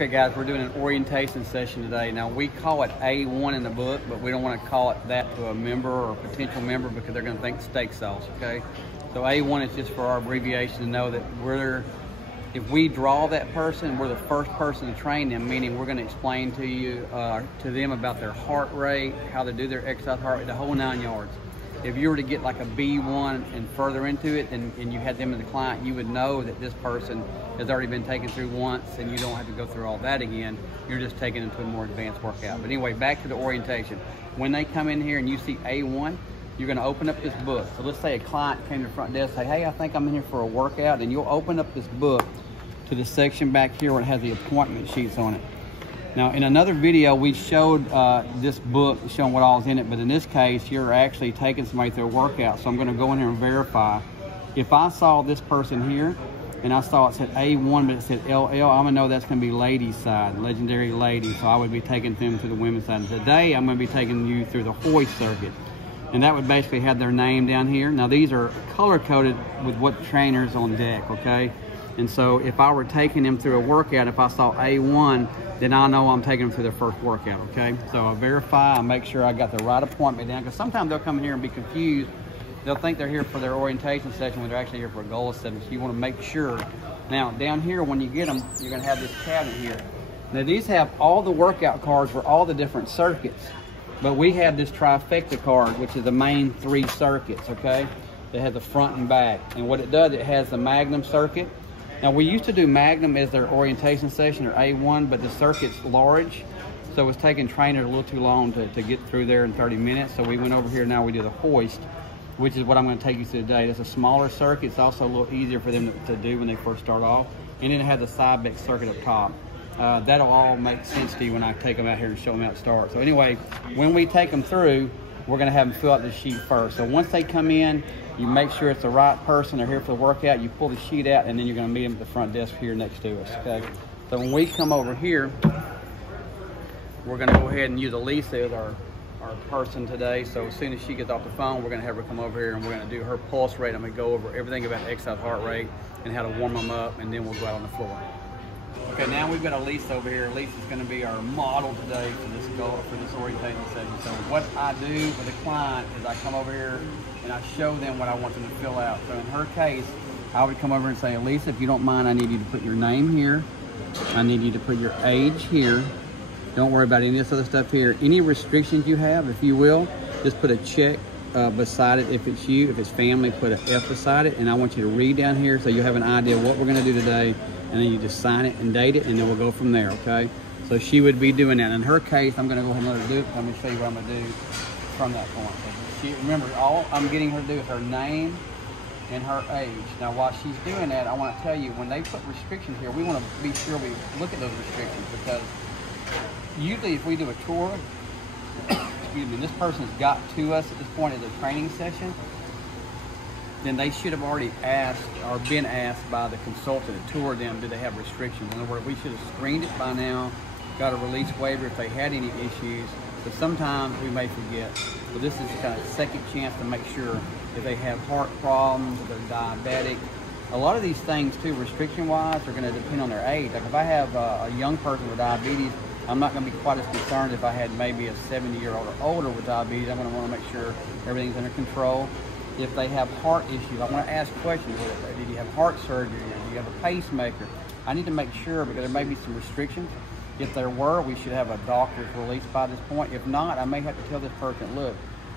Okay guys, we're doing an orientation session today. Now we call it A1 in the book, but we don't want to call it that to a member or a potential member because they're going to think steak sauce, okay? So A1 is just for our abbreviation to know that if we draw that person, we're the first person to train them, meaning we're going to explain to them about their heart rate, how to do their exercise heart rate, the whole 9 yards. If you were to get like a B1 and further into it and you had them as a client, you would know that this person has already been taken through once and you don't have to go through all that again. You're just taking them to a more advanced workout. But anyway, back to the orientation. When they come in here and you see A1, you're gonna open up this book. So let's say a client came to the front desk and say, hey, I think I'm in here for a workout, and you'll open up this book to the section back here where it has the appointment sheets on it. Now, in another video, we showed this book showing what all is in it, but in this case, you're actually taking somebody through a workout. So I'm gonna go in here and verify. If I saw this person here, and I saw it said A1, but it said LL, I'm gonna know that's gonna be ladies side, legendary ladies. So I would be taking them to the women's side. Today, I'm gonna be taking you through the hoist circuit. And that would basically have their name down here. Now, these are color-coded with what trainer's on deck, okay? And so if I were taking them through a workout, if I saw A1, then I know I'm taking them through their first workout, okay? So I verify, I make sure I got the right appointment down, because sometimes they'll come in here and be confused. They'll think they're here for their orientation session when they're actually here for a goal setting. So you want to make sure. Now, down here, when you get them, you're going to have this cabinet here. Now, these have all the workout cards for all the different circuits, but we have this trifecta card, which is the main 3 circuits, okay? That has the front and back. And what it does, it has the Magnum circuit. Now, we used to do Magnum as their orientation session, or A1, but the circuit's large, so it's taking trainers a little too long to get through there in 30 minutes. So we went over here, now we do the hoist, which is what I'm going to take you through today. It's a smaller circuit. It's also a little easier for them to do when they first start off. And then it has the Cybex circuit up top. That'll all make sense to you when I take them out here and show them how to start. So anyway, when we take them through, we're going to have them fill out the sheet first. So once they come in, you make sure it's the right person. They're here for the workout. You pull the sheet out, and then you're going to meet them at the front desk here next to us, okay? So when we come over here, we're going to go ahead and use Elisa as our person today. So as soon as she gets off the phone, we're going to have her come over here and we're going to do her pulse rate. I'm going to go over everything about exercise heart rate and how to warm them up, and then we'll go out on the floor. Okay, now we've got Elisa over here. Elisa's going to be our model today for this orientation session. So what I do with a client is I come over here and I show them what I want them to fill out. So in her case, I would come over and say, Elisa, if you don't mind, I need you to put your name here. I need you to put your age here. Don't worry about any of this other stuff here. Any restrictions you have, if you will, just put a check beside it. If it's you, if it's family, put an F beside it. And I want you to read down here so you have an idea of what we're gonna do today. And then you just sign it and date it, and then we'll go from there, okay? So she would be doing that. In her case, I'm gonna go ahead and let her do it. I'm gonna show you what I'm gonna do from that point. Remember, all I'm getting her to do is her name and her age. Now, while she's doing that, I wanna tell you, when they put restrictions here, we wanna be sure we look at those restrictions, because usually if we do a tour, excuse me, this person's got to us at this point of the training session, then they should have already asked or been asked by the consultant that toured them, do they have restrictions? In other words, we should have screened it by now, got a release waiver if they had any issues, but sometimes we may forget. So this is kind of a second chance to make sure if they have heart problems, if they're diabetic. A lot of these things too, restriction-wise, are gonna depend on their age. Like if I have a young person with diabetes, I'm not gonna be quite as concerned if I had maybe a 70-year-old or older with diabetes. I'm gonna wanna make sure everything's under control. If they have heart issues, I want to ask questions. Did you have heart surgery? Do you have a pacemaker? I need to make sure, because there may be some restrictions. If there were, we should have a doctor's release by this point. If not, I may have to tell this person, look,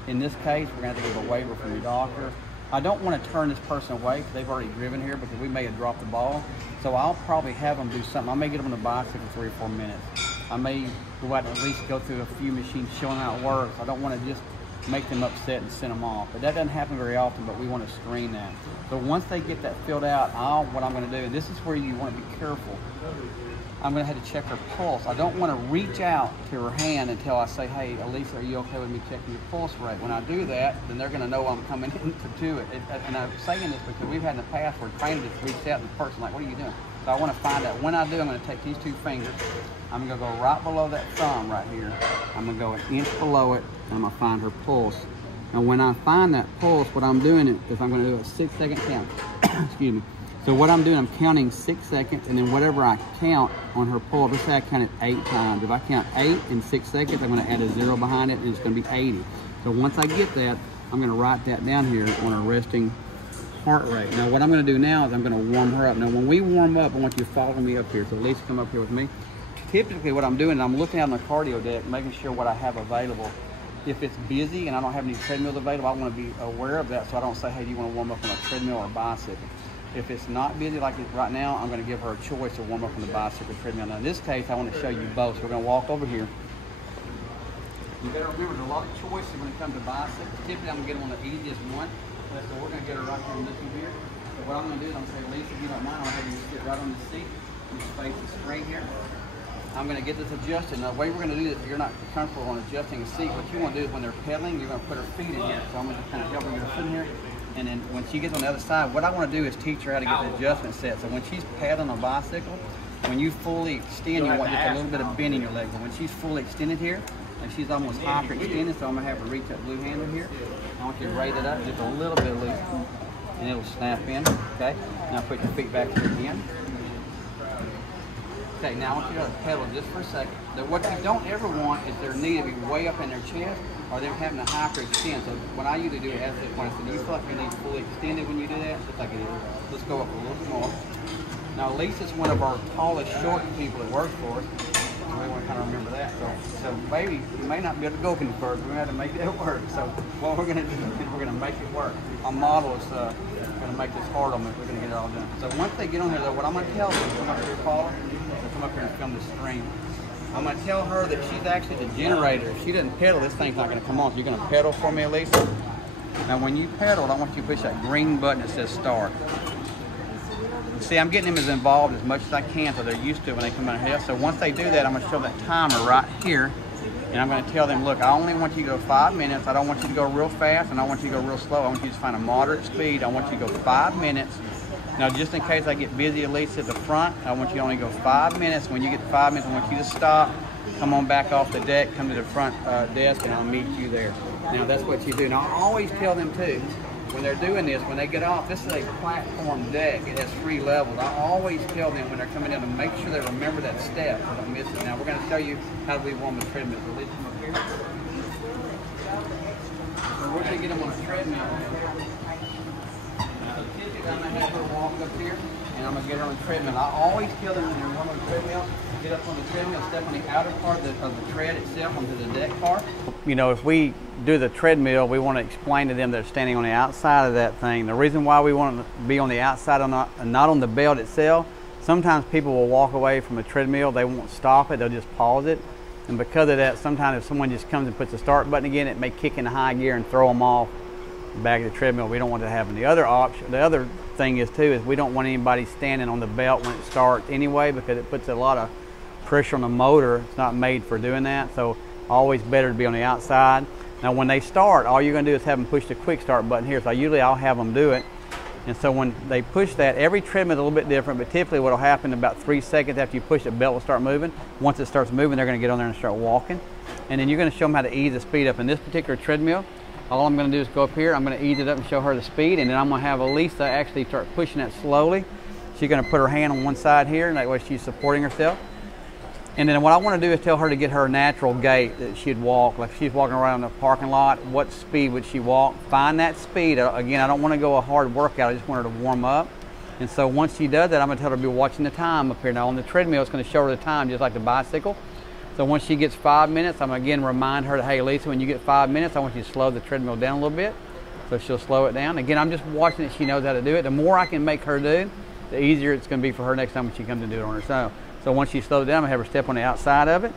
in this case, we're going to have to give a waiver from your doctor. I don't want to turn this person away because they've already driven here, because we may have dropped the ball. So I'll probably have them do something. I may get them on the bicycle 3 or 4 minutes. I may go out and at least go through a few machines showing how it works. I don't want to just make them upset and send them off. But that doesn't happen very often, but we want to screen that. So once they get that filled out, what I'm going to do, and this is where you want to be careful, I'm going to have to check her pulse. I don't want to reach out to her hand until I say, hey, Elisa, are you okay with me checking your pulse rate? When I do that, then they're going to know I'm coming in to do it. And I'm saying this because we've had in the past where trainers just reached out and the person's like, what are you doing? So I want to find out. When I do, I'm going to take these 2 fingers. I'm going to go right below that thumb right here. I'm going to go an inch below it, and I'm going to find her pulse. And when I find that pulse, what I'm doing is I'm going to do a 6-second count. Excuse me. So what I'm doing, I'm counting 6 seconds, and then whatever I count on her pull-up, let's say I counted 8 times. If I count 8 in 6 seconds, I'm gonna add a 0 behind it, and it's gonna be 80. So once I get that, I'm gonna write that down here on a resting heart rate. Now what I'm gonna do now is I'm gonna warm her up. Now when we warm up, I want you to follow me up here. So Lisa, come up here with me. Typically what I'm doing, I'm looking out on the cardio deck, making sure what I have available. If it's busy and I don't have any treadmills available, I want to be aware of that so I don't say, hey, do you want to warm up on a treadmill or a bicycle? If it's not busy like it's right now, I'm going to give her a choice to warm up on the bicycle or treadmill. Now in this case, I want to show you both. So we're going to walk over here. You better remember, there's a lot of choices when it comes to bicycles. Typically, I'm going to get them on the easiest one. So we're going to get her right here on this one here. So what I'm going to do is I'm going to say, Lisa, if you don't mind, I'll have you sit right on this seat. You face the screen here. I'm going to get this adjusted. Now, the way we're going to do this, if you're not comfortable on adjusting a seat, what you want to do is when they're pedaling, you're going to put her feet in here. So I'm going to kind of help her get her foot in here. And then when she gets on the other side, what I want to do is teach her how to get the adjustment set. So when she's pedaling on a bicycle, when you fully extend, you want just a little bit of bend in your leg. But when she's fully extended here, and she's almost hyperextended, so I'm going to have her reach that blue handle here. I want you to raise it up just a little bit loose, and it'll snap in, okay? Now put your feet back here again. Okay, now I want you to pedal just for a second. Now, what you don't ever want is their knee to be way up in their chest or they're having to hyperextend. So what I usually do is ask this point, so do you feel like your knee's fully extended when you do that? Just like it is. Let's go up a little bit more. Now Lisa's one of our tallest, short people that works for us. We want to kind of remember that. So baby, you may not be able to go any further. We're going to have to make that work. So what we're going to do is we're going to make it work. Our model is going to make this hard on them. We're going to get it all done. So once they get on here, though, what I'm going to tell them, come up here, Paula, come up here and film the screen. I'm going to tell her that she's actually the generator. If she doesn't pedal, this thing's not going to come on. So you're going to pedal for me, Lisa. Now when you pedal, I want you to push that green button that says start. See, I'm getting them as involved as much as I can so they're used to it when they come out here. So once they do that, I'm going to show that timer right here. And I'm going to tell them, look, I only want you to go 5 minutes. I don't want you to go real fast, and I don't want you to go real slow. I want you to find a moderate speed. I want you to go 5 minutes. Now, just in case I get busy, at least at the front, I want you to only go 5 minutes. When you get to 5 minutes, I want you to stop, come on back off the deck, come to the front desk, and I'll meet you there. Now, that's what you do. Now, I always tell them, too, when they're doing this, when they get off, this is a platform deck. It has 3 levels. I always tell them when they're coming down to make sure they remember that step so don't miss it. Now, we're going to show you how we warm the treadmill. So let's come up here. So we're going to get them on a treadmill. So typically, I'm going to have her walk up here, and I'm going to get her on the treadmill. I always tell them when they're on the treadmill, get up on the treadmill, step on the outer part of the tread itself onto the deck part. You know, if we do the treadmill, we want to explain to them they're standing on the outside of that thing. The reason why we want to be on the outside and not on the belt itself, sometimes people will walk away from a treadmill, they won't stop it, they'll just pause it. And because of that, sometimes if someone just comes and puts the start button again, it may kick in high gear and throw them off the back of the treadmill. We don't want that to happen. The other option, the other thing is too, is we don't want anybody standing on the belt when it starts anyway, because it puts a lot of pressure on the motor. It's not made for doing that, so always better to be on the outside. Now when they start, all you're going to do is have them push the quick start button here. So usually I'll have them do it. And so when they push that, every treadmill is a little bit different, but typically what will happen about 3 seconds after you push, the belt will start moving. Once it starts moving, they're going to get on there and start walking. And then you're going to show them how to ease the speed up. In this particular treadmill, all I'm going to do is go up here, I'm going to ease it up and show her the speed, and then I'm going to have Elisa actually start pushing it slowly. She's going to put her hand on one side here, and that way she's supporting herself. And then what I want to do is tell her to get her natural gait that she'd walk. Like if she's walking around the parking lot, what speed would she walk? Find that speed. Again, I don't want to go a hard workout. I just want her to warm up. And so once she does that, I'm going to tell her to be watching the time up here. Now on the treadmill, it's going to show her the time just like the bicycle. So once she gets 5 minutes, I'm going to again remind her that, hey, Lisa, when you get 5 minutes, I want you to slow the treadmill down a little bit. So she'll slow it down. Again, I'm just watching that she knows how to do it. The more I can make her do, the easier it's going to be for her next time when she comes to do it on her own. So once she slows it down, I'm going to have her step on the outside of it,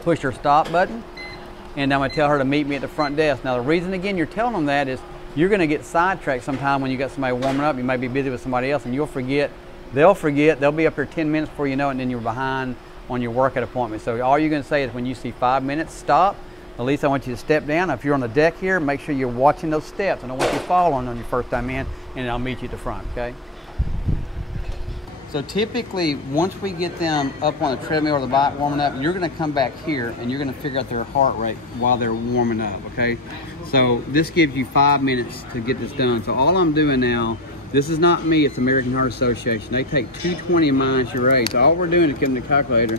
push her stop button, and I'm going to tell her to meet me at the front desk. Now the reason, again, you're telling them that is you're going to get sidetracked sometime when you got somebody warming up. You may be busy with somebody else, and you'll forget. They'll forget. They'll be up here 10 minutes before you know it, and then you're behind on your workout appointment. So all you're going to say is when you see 5 minutes, stop. At least I want you to step down. If you're on the deck here, make sure you're watching those steps. I don't want you following on your first time in, and I'll meet you at the front, okay? So typically, once we get them up on the treadmill or the bike warming up, you're going to come back here and you're going to figure out their heart rate while they're warming up, okay? So this gives you 5 minutes to get this done. So all I'm doing now This is not me, it's American Heart Association. They take 220 minus your age. So all we're doing is giving the calculator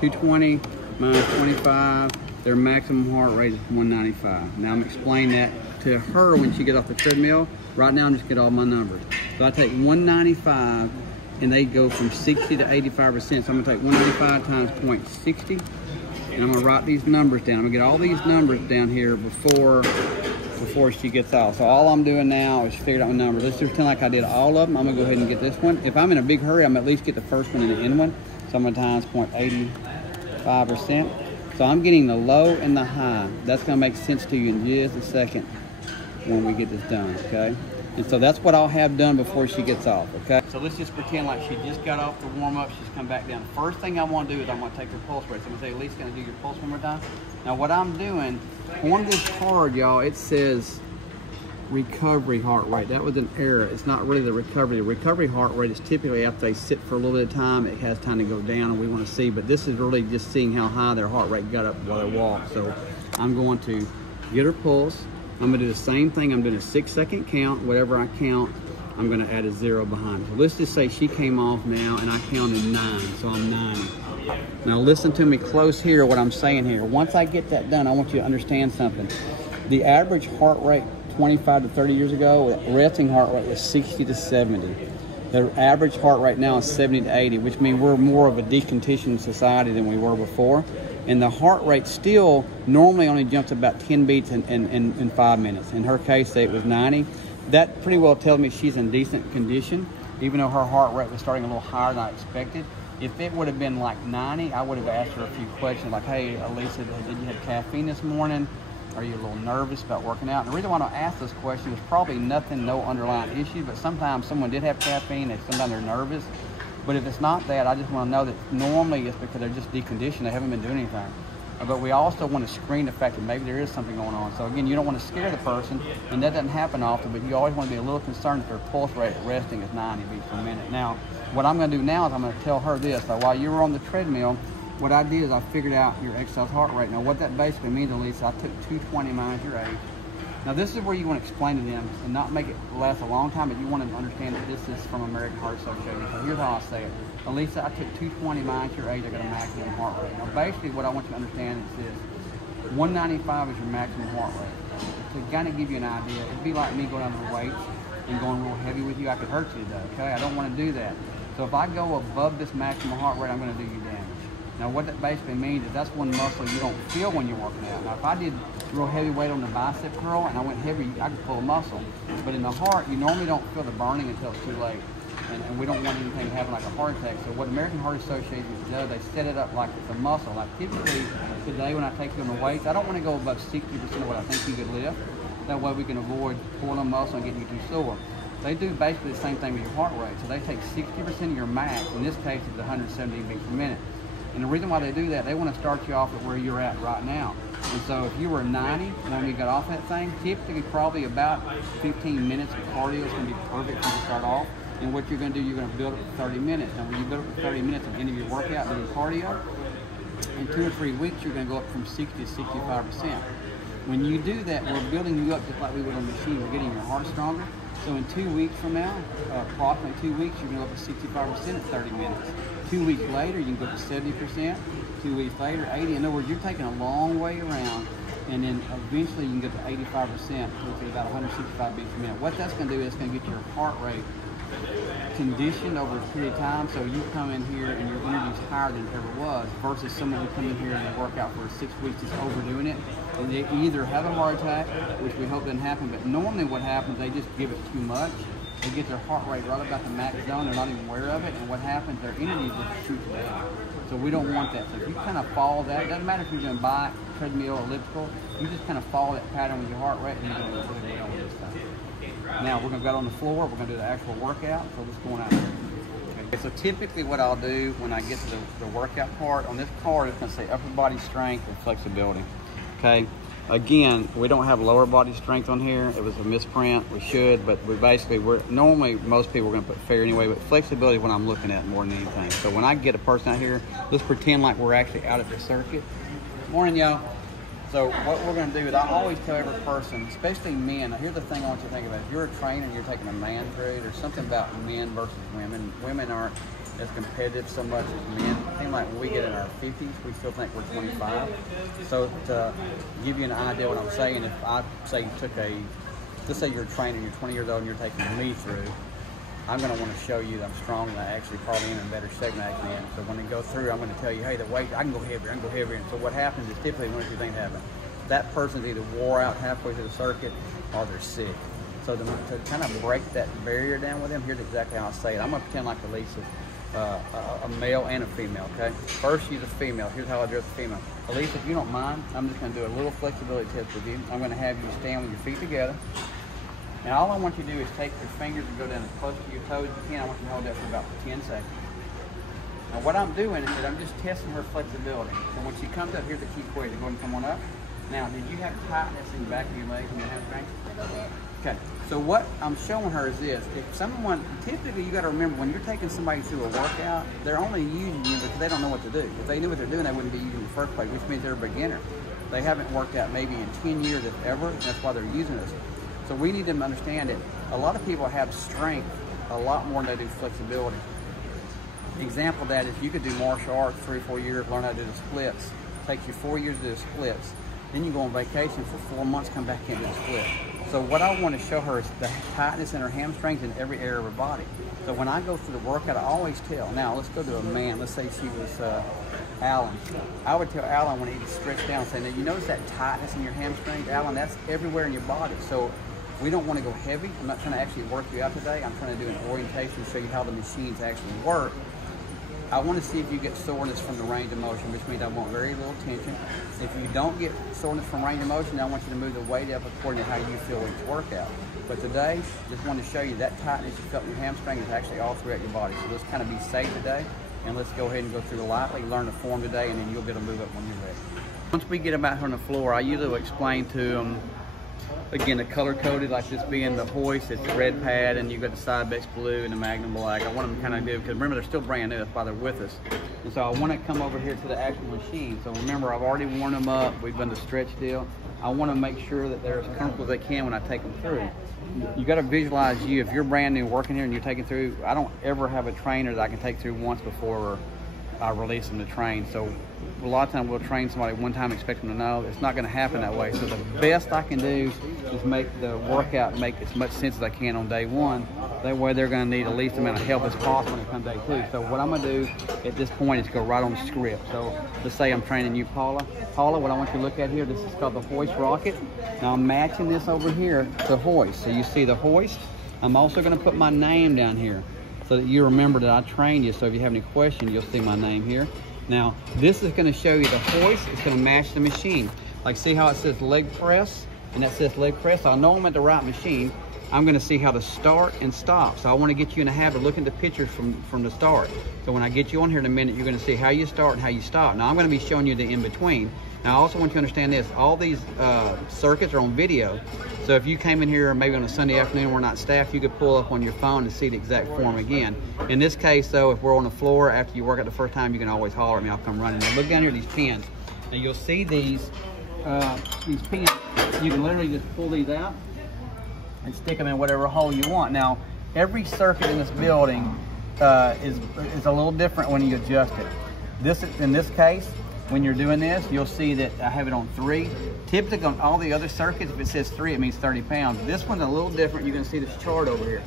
220 minus 25. Their maximum heart rate is 195. Now I'm explaining that to her when she gets off the treadmill. Right now I'm just getting all my numbers. So I take 195 and they go from 60 to 85%. So I'm gonna take 195 times 0.60 and I'm gonna write these numbers down. I'm gonna get all these numbers down here before she gets off. So all I'm doing now is figure out my numbers. Let's just pretend like I did all of them. I'm gonna go ahead and get this one. If I'm in a big hurry, I'm at least get the first one and the end one. So I'm gonna times 0.85%. So I'm getting the low and the high. That's gonna make sense to you in just a second when we get this done, okay? And so that's what I'll have done before she gets off, okay? So let's just pretend like she just got off the warm-up, she's come back down. First thing I want to do is I'm going to take her pulse rate. So I'm going to say, Elise, gonna do your pulse one more time? Now what I'm doing, on this card, y'all, it says recovery heart rate. That was an error. It's not really the recovery. The recovery heart rate is typically after they sit for a little bit of time, it has time to go down and we want to see, but this is really just seeing how high their heart rate got up while they walk. So I'm going to get her pulse. I'm gonna do the same thing. I'm doing a 6-second count. Whatever I count, I'm gonna add a 0 behind it. So let's just say she came off now and I counted 9, so I'm 90. Now listen to me close here, what I'm saying here. Once I get that done, I want you to understand something. The average heart rate 25 to 30 years ago, resting heart rate was 60 to 70. The average heart rate now is 70 to 80, which means we're more of a deconditioned society than we were before. And the heart rate still normally only jumps about 10 beats in 5 minutes. In her case, say it was 90. That pretty well tells me she's in decent condition, even though her heart rate was starting a little higher than I expected. If it would have been like 90, I would have asked her a few questions like, hey, Elisa, did you have caffeine this morning? Are you a little nervous about working out? And the reason why I don't ask this question is probably nothing, no underlying issue, but sometimes someone did have caffeine, sometimes they're nervous. But if it's not that, I just want to know that normally it's because they're just deconditioned, they haven't been doing anything. But we also want to screen the fact that maybe there is something going on. So again, you don't want to scare the person, and that doesn't happen often, but you always want to be a little concerned if their pulse rate at resting is 90 beats per minute. Now, what I'm going to do now is I'm going to tell her this. So while you were on the treadmill, what I did is I figured out your exercise heart rate. Now what that basically means, Elisa, I took 220 minus your age. Now this is where you want to explain to them and not make it last a long time, but you want them to understand that this is from American Heart Association. So here's how I say it. Elisa, I took 220 minus your age, I got a maximum heart rate. Now basically what I want you to understand is this. 195 is your maximum heart rate. To kind of give you an idea, it'd be like me going under the weights and going real heavy with you. I could hurt you today, okay? I don't want to do that. So if I go above this maximum heart rate, I'm going to do you damage. Now what that basically means is that's one muscle you don't feel when you're working out. Now if I did real heavy weight on the bicep curl and I went heavy, I could pull a muscle. But in the heart, you normally don't feel the burning until it's too late. And we don't want anything to happen like a heart attack. So what American Heart Association does, they set it up like it's a muscle. Like typically today when I take you on the weights, I don't want to go above 60% of what I think you could lift. That way we can avoid pulling a muscle and getting you too sore. They do basically the same thing with your heart rate. So they take 60% of your max, in this case it's 170 beats per minute. And the reason why they do that, they want to start you off at where you're at right now. And so if you were 90 when we got off that thing, typically probably about 15 minutes of cardio is going to be perfect when you start off. And what you're going to do, you're going to build up to 30 minutes. Now when you build up to 30 minutes at the end of your workout doing cardio, in 2 or 3 weeks you're going to go up from 60 to 65%. When you do that, we're building you up just like we would on a machine. We're getting your heart stronger. So in 2 weeks from now, approximately 2 weeks, you're going to go up to 65% at 30 minutes. 2 weeks later, you can go up to 70%. 2 weeks later, 80. In other words, you're taking a long way around, and then eventually you can get to 85%, which is about 165 beats per minute. What that's going to do is it's going to get your heart rate conditioned over a period of time, so you come in here and your energy is higher than it ever was, versus someone who come in here and they work out for 6 weeks just overdoing it, and they either have a heart attack, which we hope doesn't happen, but normally what happens, they just give it too much. They get their heart rate right about the max zone, they're not even aware of it, and what happens, their energy just shoots down. So we don't want that. So if you kind of follow that, it doesn't matter if you're doing bike, treadmill, elliptical, you just kind of follow that pattern with your heart rate, and you're going to really well with this stuff. Now we're going to go on the floor, we're going to do the actual workout, so let's go on out there. Okay, so typically what I'll do when I get to the workout part, on this card it's going to say upper body strength and flexibility. Okay, again, we don't have lower body strength on here. It was a misprint, we should, but normally most people are going to put fair anyway, but flexibility is what I'm looking at more than anything. So when I get a person out here, let's pretend like we're actually out at the circuit. Morning, y'all. So what we're going to do is I always tell every person, especially men, now here's the thing I want you to think about. If you're a trainer and you're taking a man through, there's something about men versus women. Women aren't as competitive so much as men. It seems like when we get in our 50s, we still think we're 25. So to give you an idea of what I'm saying, if I say you took let's say you're a trainer, you're 20 years old and you're taking me through, I'm going to want to show you that I'm strong and I actually probably in a better shape than I actually am. So when they go through, I'm going to tell you, hey, the weight, I can go heavier, I can go heavier. And so what happens is typically one of two things happen. That person's either wore out halfway through the circuit or they're sick. So to kind of break that barrier down with them, here's exactly how I say it. I'm going to pretend like Elisa, a male and a female, okay? First, she's a female. Here's how I address a female. Elisa, if you don't mind, I'm just going to do a little flexibility test with you. I'm going to have you stand with your feet together. Now all I want you to do is take your fingers and go down as close to your toes as you can. I want you to hold that for about 10 seconds. Now what I'm doing is that I'm just testing her flexibility. So when she comes up, here's the key question. Go ahead and come on up. Now, did you have tightness in the back of your legs and your hamstrings? A little bit. Okay, so what I'm showing her is this. If someone, typically you got to remember when you're taking somebody through a workout, they're only using you because they don't know what to do. If they knew what they're doing, they wouldn't be using you in the first place, which means they're a beginner. They haven't worked out maybe in 10 years, if ever, and that's why they're using us. So we need them to understand that a lot of people have strength a lot more than they do flexibility. Example of that is you could do martial arts 3 or 4 years, learn how to do the splits. It takes you 4 years to do the splits. Then you go on vacation for 4 months, come back and do the split. So what I want to show her is the tightness in her hamstrings in every area of her body. So when I go through the workout, I always tell. Now let's go to a man. Let's say she was Alan. I would tell Alan when he'd stretch down, say, now you notice that tightness in your hamstrings, Alan, that's everywhere in your body. So we don't want to go heavy. I'm not trying to actually work you out today. I'm trying to do an orientation, show you how the machines actually work. I want to see if you get soreness from the range of motion, which means I want very little tension. If you don't get soreness from range of motion, I want you to move the weight up according to how you feel each workout. But today, just wanted to show you that tightness you felt in your hamstring is actually all throughout your body. So let's kind of be safe today, and let's go ahead and go through lightly, learn the form today, and then you'll be able to move up when you're ready. Once we get them out here on the floor, I usually explain to them, again, the color coded, like this being the hoist, it's the red pad, and you've got the Cybex blue and the Magnum black. I want them to kind of do, because remember, they're still brand new, that's why they're with us. And so I want to come over here to the actual machine. So remember, I've already worn them up. We've done the stretch deal. I want to make sure that they're as comfortable as they can when I take them through. You got to visualize you, if you're brand new working here and you're taking through, I don't ever have a trainer that I can take through once before I release them to train. So a lot of times we'll train somebody one time, expect them to know. It's not going to happen that way. So the best I can do is make the workout make as much sense as I can on day one. That way they're going to need the least amount of help as possible when it comes day two. So what I'm going to do at this point is go right on script. So let's say I'm training you, Paula. Paula, what I want you to look at here, this is called the hoist rocket. Now I'm matching this over here to hoist. So you see the hoist. I'm also going to put my name down here, so that you remember that I trained you. So if you have any questions, you'll see my name here. Now, this is going to show you the hoist. It's going to match the machine. Like, see how it says leg press? And that says leg press. So I know I'm at the right machine. I'm going to see how to start and stop. So I want to get you in the habit of looking at the pictures from the start. So when I get you on here in a minute, you're going to see how you start and how you stop. Now, I'm going to be showing you the in-between. Now, I also want you to understand this. All these circuits are on video. So if you came in here maybe on a Sunday afternoon and we're not staffed, you could pull up on your phone and see the exact form again. In this case, though, if we're on the floor after you work out the first time, you can always holler at me. I'll come running. Now, look down here at these pins. Now, you'll see these pins. You can literally just pull these out and stick them in whatever hole you want. Now, every circuit in this building is a little different when you adjust it. In this case, when you're doing this, you'll see that I have it on 3. Typically on all the other circuits, if it says 3, it means 30 pounds. This one's a little different. You can see this chart over here.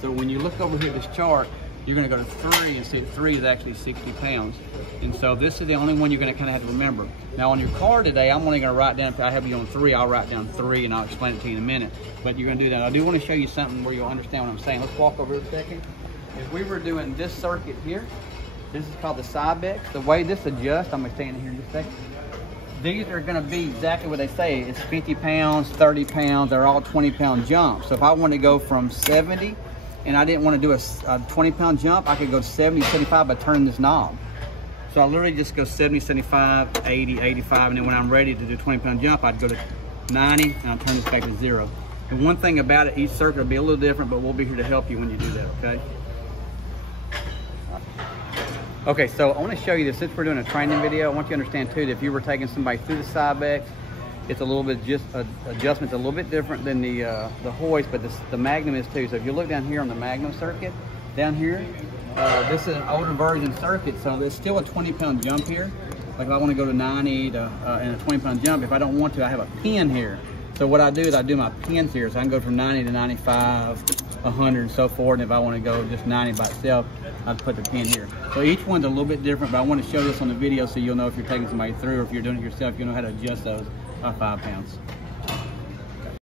So when you look over here at this chart, you're going to go to 3 and see 3 is actually 60 pounds. And so this is the only one you're going to kind of have to remember. Now on your card today, I'm only going to write down, if I have you on 3, I'll write down 3 and I'll explain it to you in a minute. But you're going to do that. I do want to show you something where you'll understand what I'm saying. Let's walk over here a second. If we were doing this circuit here, this is called the Cybex. The way this adjusts, I'm going to stand in here in just a second. These are going to be exactly what they say. It's 50 pounds, 30 pounds. They're all 20-pound jumps. So if I want to go from 70 and I didn't want to do a 20-pound jump, I could go 70, 75 by turning this knob. So I literally just go 70, 75, 80, 85, and then when I'm ready to do a 20-pound jump, I'd go to 90, and I'll turn this back to 0. And one thing about it, each circuit will be a little different, but we'll be here to help you when you do that, okay? Okay, so I want to show you this. Since we're doing a training video, I want you to understand too that if you were taking somebody through the Cybex, it's a little bit adjustment's a little bit different than the hoist, but the Magnum is too. So if you look down here on the Magnum circuit, down here, this is an older version circuit, so there's still a 20-pound jump here. Like if I want to go to 90 to and a 20-pound jump, if I don't want to, I have a pin here. So what I do is I do my pins here, so I can go from 90 to 95, 100, and so forth. And if I want to go just 90 by itself, I put the pin here. So each one's a little bit different, but I want to show this on the video so you'll know if you're taking somebody through, or if you're doing it yourself, you'll know how to adjust those by 5 pounds.